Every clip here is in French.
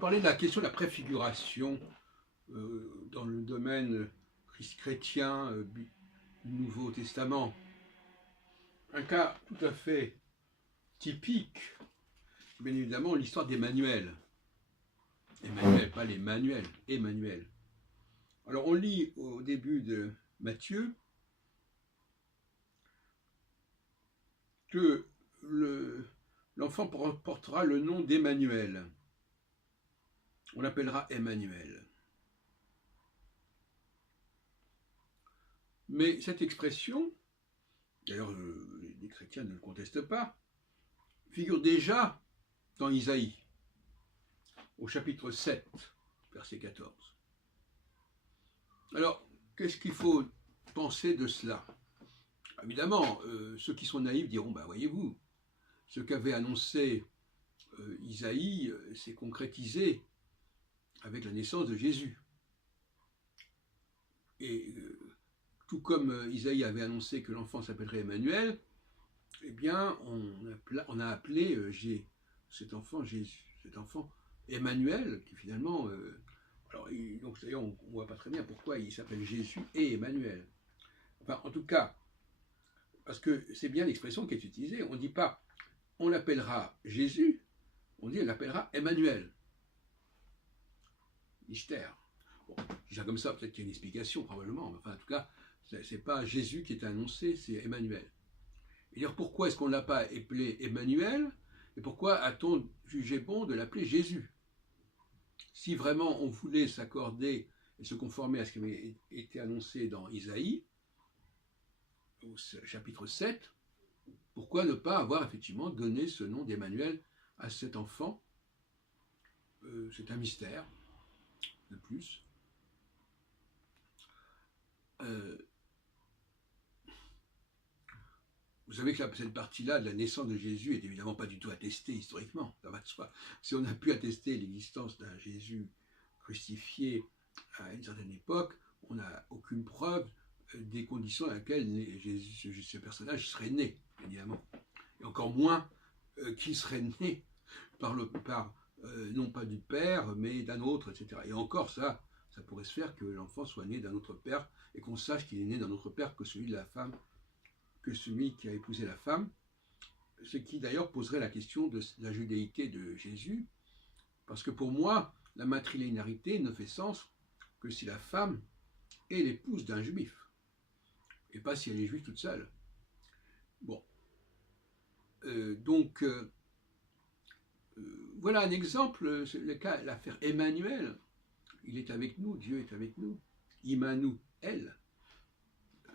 parler de la question de la préfiguration dans le domaine chrétien du Nouveau Testament. Un cas tout à fait typique, bien évidemment, l'histoire d'Emmanuel. Emmanuel, pas les manuels, Emmanuel. Alors on lit au début de Matthieu que l'enfant portera le nom d'Emmanuel. On l'appellera Emmanuel. Mais cette expression, d'ailleurs les chrétiens ne le contestent pas, figure déjà dans Isaïe, au chapitre 7, verset 14. Alors, qu'est-ce qu'il faut penser de cela? Évidemment, ceux qui sont naïfs diront, voyez-vous, ce qu'avait annoncé Isaïe s'est concrétisé avec la naissance de Jésus. Et tout comme Isaïe avait annoncé que l'enfant s'appellerait Emmanuel, eh bien, on a appelé cet enfant Jésus, cet enfant Emmanuel, qui finalement... donc d'ailleurs, on ne voit pas très bien pourquoi il s'appelle Jésus et Emmanuel. Enfin, en tout cas, parce que c'est bien l'expression qui est utilisée. On ne dit pas on l'appellera Jésus, on dit on l'appellera Emmanuel. Mystère. Bon, je dis ça comme ça, peut-être qu'il y a une explication, probablement. Enfin, en tout cas, ce n'est pas Jésus qui est annoncé, c'est Emmanuel. Et dire pourquoi est-ce qu'on ne l'a pas appelé Emmanuel, et pourquoi a-t-on jugé bon de l'appeler Jésus? Si vraiment on voulait s'accorder et se conformer à ce qui avait été annoncé dans Isaïe, au chapitre 7, pourquoi ne pas avoir effectivement donné ce nom d'Emmanuel à cet enfant? C'est un mystère, de plus. Vous savez que cette partie-là de la naissance de Jésus est évidemment pas du tout attestée historiquement, ça va de soi. Si on a pu attester l'existence d'un Jésus crucifié à une certaine époque, on n'a aucune preuve des conditions dans lesquelles ce personnage serait né, évidemment. Et encore moins qu'il serait né non pas du père, mais d'un autre, etc. Et encore ça pourrait se faire que l'enfant soit né d'un autre père et qu'on sache qu'il est né d'un autre père que celui de la femme, que celui qui a épousé la femme, ce qui d'ailleurs poserait la question de la judéité de Jésus, parce que pour moi, la matrilinéarité ne fait sens que si la femme est l'épouse d'un juif, et pas si elle est juive toute seule. Bon. Voilà un exemple, le cas, l'affaire Emmanuel. Il est avec nous, Dieu est avec nous. Immanuel.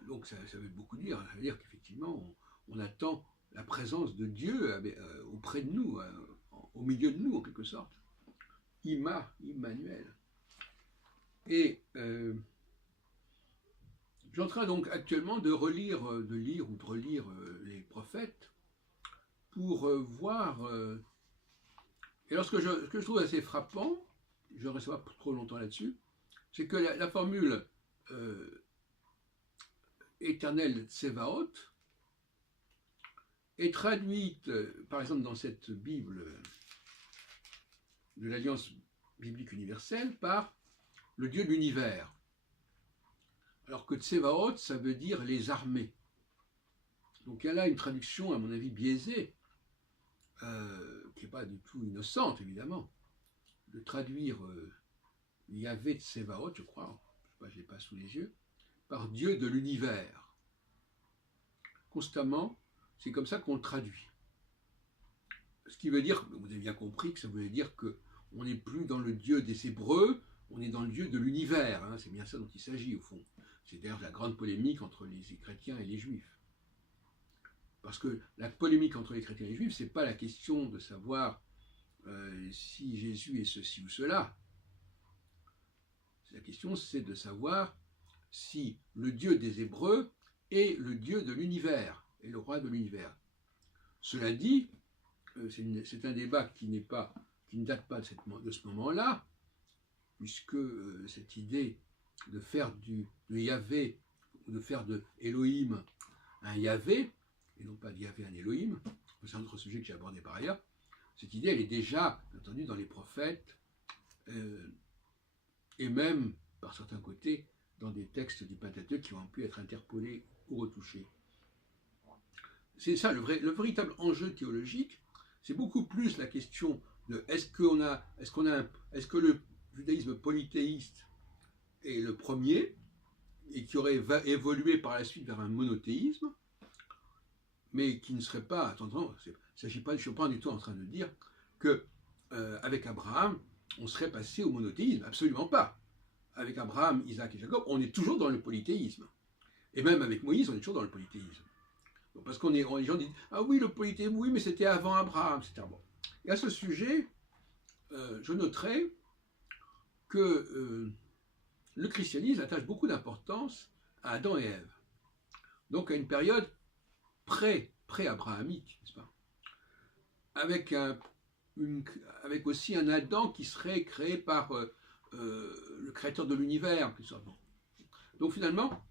Donc ça veut beaucoup dire. Ça veut dire qu'effectivement, on attend la présence de Dieu auprès de nous, au milieu de nous en quelque sorte. Immanuel. Et je suis en train donc actuellement de lire ou de relire les prophètes pour voir. Et alors ce que je trouve assez frappant, je ne reste pas trop longtemps là-dessus, c'est que la formule éternel Tsevaot est traduite, par exemple, dans cette Bible de l'Alliance biblique universelle, par le Dieu de l'univers. Alors que Tsevaot, ça veut dire les armées. Donc il y a là une traduction, à mon avis, biaisée, qui n'est pas du tout innocente, évidemment, de traduire Yahvé Tsevaot, je crois, je ne l'ai pas sous les yeux, par Dieu de l'univers. Constamment, c'est comme ça qu'on le traduit. Ce qui veut dire, vous avez bien compris que ça veut dire qu'on n'est plus dans le Dieu des Hébreux, on est dans le Dieu de l'univers. Hein, c'est bien ça dont il s'agit au fond. C'est d'ailleurs la grande polémique entre les chrétiens et les juifs. Parce que la polémique entre les chrétiens et les juifs, ce n'est pas la question de savoir si Jésus est ceci ou cela. La question, c'est de savoir si le Dieu des Hébreux est le Dieu de l'univers, et le roi de l'univers. Cela dit, c'est un débat qui ne date pas de ce moment-là, puisque cette idée de faire de Yahvé, ou de faire de Elohim un Yahvé, et non pas de Yahvé un Elohim, c'est un autre sujet que j'ai abordé par ailleurs, cette idée, elle est déjà entendue dans les prophètes, et même, par certains côtés, dans des textes du Pentateuque qui ont pu être interpolés ou retouchés. C'est ça, le véritable enjeu théologique, c'est beaucoup plus la question de est-ce que le judaïsme polythéiste est le premier, et qui aurait évolué par la suite vers un monothéisme, mais qui ne serait pas, attention, je ne suis pas du tout en train de dire que avec Abraham, on serait passé au monothéisme, absolument pas. Avec Abraham, Isaac et Jacob, on est toujours dans le polythéisme. Et même avec Moïse, on est toujours dans le polythéisme. Donc, parce les gens disent, ah oui, le polythéisme, oui, mais c'était avant Abraham, etc. Bon. Et à ce sujet, je noterai que le christianisme attache beaucoup d'importance à Adam et Ève. Donc à une période pré-abrahamique, n'est-ce pas? Avec aussi un Adam qui serait créé par le créateur de l'univers, plus simplement. Donc finalement,